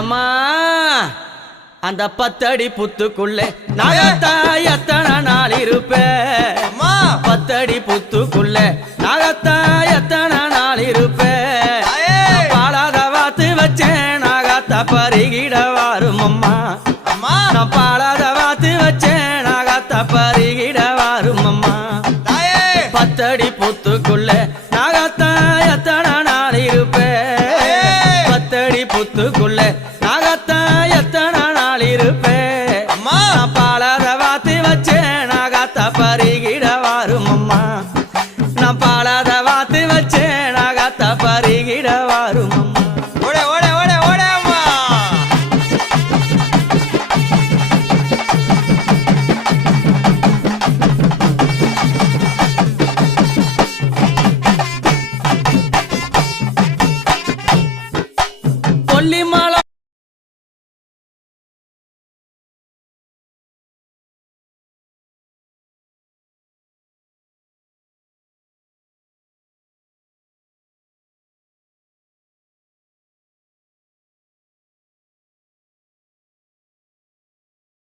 எம்மா அந்த 10 அடி புத்துக்குள்ளே நாகத்தா எத்தனை நாள் இருப்பேன் 10 அடி புத்துக்குள்ளே நாகத்தா எத்தனை நாள் இருப்பேன் பாலாத வாத்து வச்சேன் நாகத்தா பருகிட வாரும் அம்மா நான் பாலாத வாத்து வச்சேன் நாகத்தா பருகிட வாரும் அம்மா 10 அடி புத்துக்குள்ளே நாகத்தா எத்தனை நாள் இருப்பேன் 10 அடி புத்துக்குள்ளே நாகத்தா எத்தனை